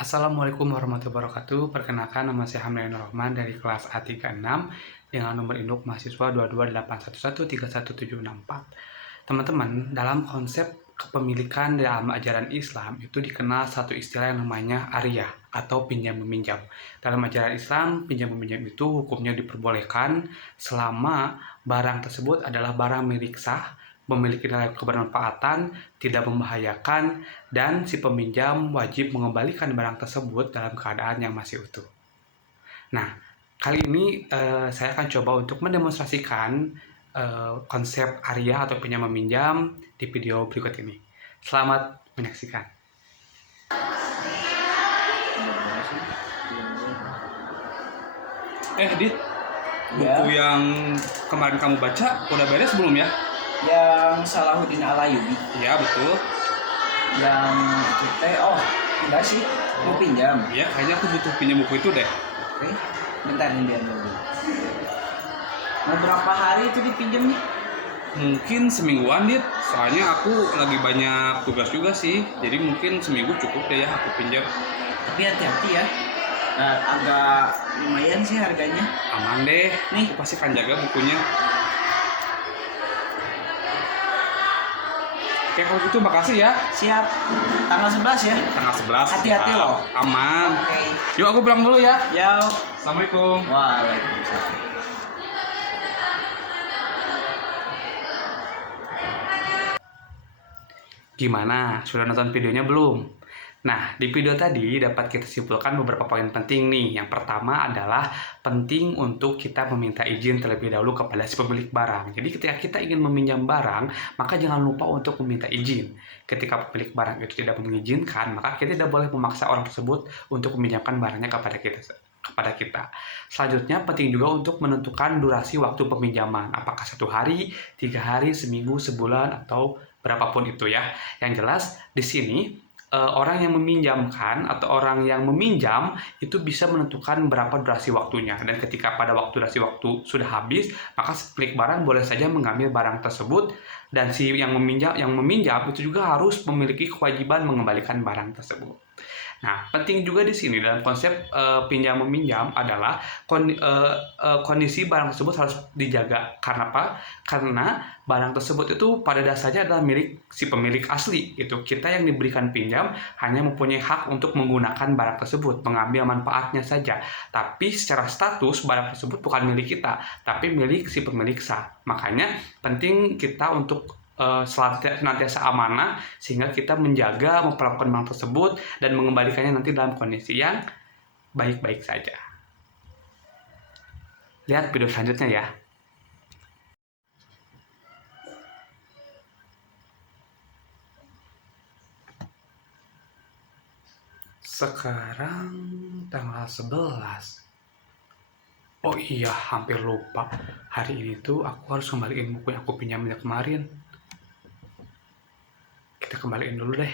Assalamualaikum warahmatullahi wabarakatuh. Perkenalkan, nama saya Hamdan Rahman dari kelas A36 dengan nomor induk mahasiswa 228113174. Teman-teman, dalam konsep kepemilikan dalam ajaran Islam itu dikenal satu istilah yang namanya ariyah atau pinjam meminjam. Dalam ajaran Islam, pinjam meminjam itu hukumnya diperbolehkan selama barang tersebut adalah barang milik sah, memiliki nilai kebermanfaatan, tidak membahayakan, dan si peminjam wajib mengembalikan barang tersebut dalam keadaan yang masih utuh. Nah, kali ini saya akan coba untuk mendemonstrasikan konsep ariyah atau pinjam meminjam di video berikut ini. Selamat menyaksikan. Dit, buku yang kemarin kamu baca udah beres belum ya? Yang Salahuddin Al-Ayyubi. Ya, betul. Yang enggak sih, mau pinjam. Ya, kayaknya aku butuh pinjam buku itu deh. Oke, bentar nih biar dulu. Mau berapa hari itu dipinjam nih? Mungkin semingguan, Dit. Soalnya aku lagi banyak tugas juga sih. Jadi mungkin seminggu cukup deh ya aku pinjam. Tapi hati-hati ya. Agak lumayan sih harganya. Aman deh. Nih, Aku pasti akan jaga bukunya. Oke, kalau gitu makasih ya. siap. Tanggal 11 ya. Tanggal 11. Hati-hati loh. Aman. Oke. Yuk aku pulang dulu ya. Yau. Assalamualaikum. Waalaikumsalam. Gimana? Sudah nonton videonya belum? Nah, di video tadi dapat kita simpulkan beberapa poin penting nih. Yang pertama adalah penting untuk kita meminta izin terlebih dahulu kepada si pemilik barang. Jadi ketika kita ingin meminjam barang, maka jangan lupa untuk meminta izin. Ketika pemilik barang itu tidak mengizinkan, maka kita tidak boleh memaksa orang tersebut untuk meminjamkan barangnya kepada kita. Selanjutnya penting juga untuk menentukan durasi waktu peminjaman. Apakah 1 hari, 3 hari, seminggu, sebulan, atau berapapun itu ya. Yang jelas di sini orang yang meminjamkan atau orang yang meminjam itu bisa menentukan berapa durasi waktunya, dan ketika pada durasi waktu sudah habis, maka pemilik barang boleh saja mengambil barang tersebut, dan si yang meminjam itu juga harus memiliki kewajiban mengembalikan barang tersebut. Nah, penting juga di sini dalam konsep pinjam meminjam adalah kondisi barang tersebut harus dijaga. Karena apa? Karena barang tersebut itu pada dasarnya adalah milik si pemilik asli. Itu kita yang diberikan pinjam hanya mempunyai hak untuk menggunakan barang tersebut, mengambil manfaatnya saja. Tapi secara status barang tersebut bukan milik kita, tapi milik si pemilik sah. Makanya penting kita untuk senantiasa amanah, sehingga kita menjaga memperlakukan barang tersebut dan mengembalikannya nanti dalam kondisi yang baik-baik saja. Lihat video selanjutnya ya. Sekarang tanggal 11. Oh iya, hampir lupa. Hari ini tuh aku harus kembaliin buku yang aku pinjamnya kemarin. Kita kembaliin dulu deh.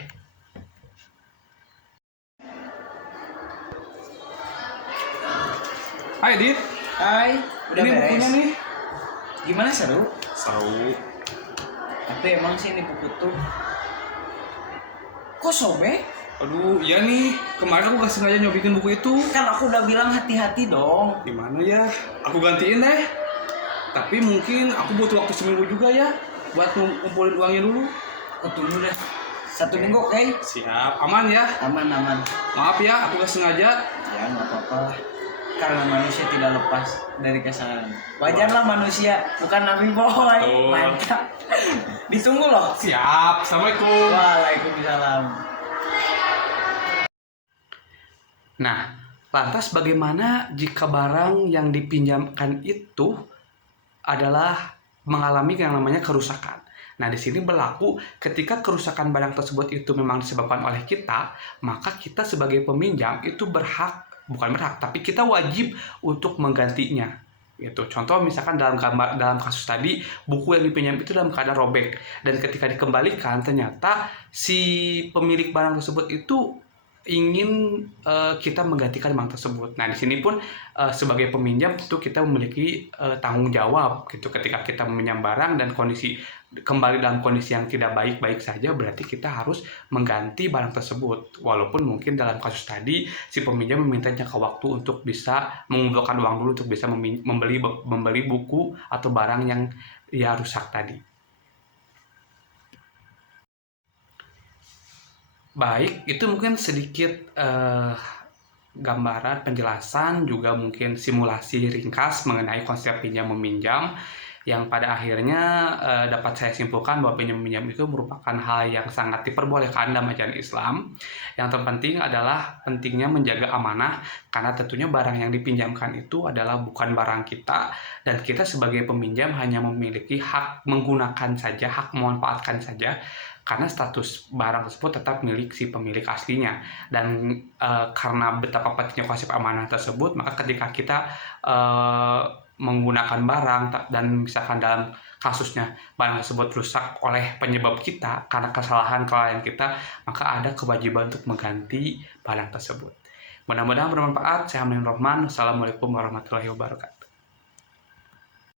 Hai Dit. Hai, udah Ini beres. bukunya nih. Gimana, seru? Seru. Tapi emang sih ini buku tuh kok sobek? Aduh, iya nih. Kemarin aku gak sengaja nyobikin buku itu. Kan aku udah bilang hati-hati dong. Gimana ya? Aku gantiin deh. Tapi mungkin aku butuh waktu seminggu juga ya buat ngumpulin uangnya dulu. Aku tunggu deh. 1 minggu, oke? Siap, aman ya. Aman. Maaf ya, aku gak sengaja. Ya nggak apa-apa lah. Karena manusia tidak lepas dari kesalahan. Wajarlah manusia, bukan Nabi Boy. Betul. Mantap. Ditunggu loh. Siap. Assalamualaikum. Waalaikumsalam. Nah, lantas bagaimana jika barang yang dipinjamkan itu adalah mengalami yang namanya kerusakan? Nah, di sini berlaku ketika kerusakan barang tersebut itu memang disebabkan oleh kita, maka kita sebagai peminjam itu bukan berhak, tapi kita wajib untuk menggantinya. Gitu. Contoh misalkan dalam kasus tadi, buku yang dipinjam itu dalam keadaan robek, dan ketika dikembalikan ternyata si pemilik barang tersebut itu ingin kita menggantikan barang tersebut. Nah, di sini pun sebagai peminjam tentu kita memiliki tanggung jawab gitu ketika kita meminjam barang dan kondisi kembali dalam kondisi yang tidak baik-baik saja, berarti kita harus mengganti barang tersebut. Walaupun mungkin dalam kasus tadi si peminjam meminta jangka waktu untuk bisa mengumpulkan uang dulu untuk bisa membeli buku atau barang yang ia rusak tadi. Baik, itu mungkin sedikit gambaran penjelasan, juga mungkin simulasi ringkas mengenai konsep pinjam meminjam, yang pada akhirnya dapat saya simpulkan bahwa pinjam meminjam itu merupakan hal yang sangat diperbolehkan dalam ajaran Islam. Yang terpenting adalah pentingnya menjaga amanah, karena tentunya barang yang dipinjamkan itu adalah bukan barang kita, dan kita sebagai peminjam hanya memiliki hak menggunakan saja, hak memanfaatkan saja, karena status barang tersebut tetap milik si pemilik aslinya. Dan karena betapa pentingnya konsep amanah tersebut, maka ketika kita menggunakan barang dan misalkan dalam kasusnya barang tersebut rusak oleh penyebab kita karena kesalahan kita, maka ada kewajiban untuk mengganti barang tersebut. Mudah-mudahan bermanfaat. Saya Amin Rohman. Assalamualaikum warahmatullahi wabarakatuh.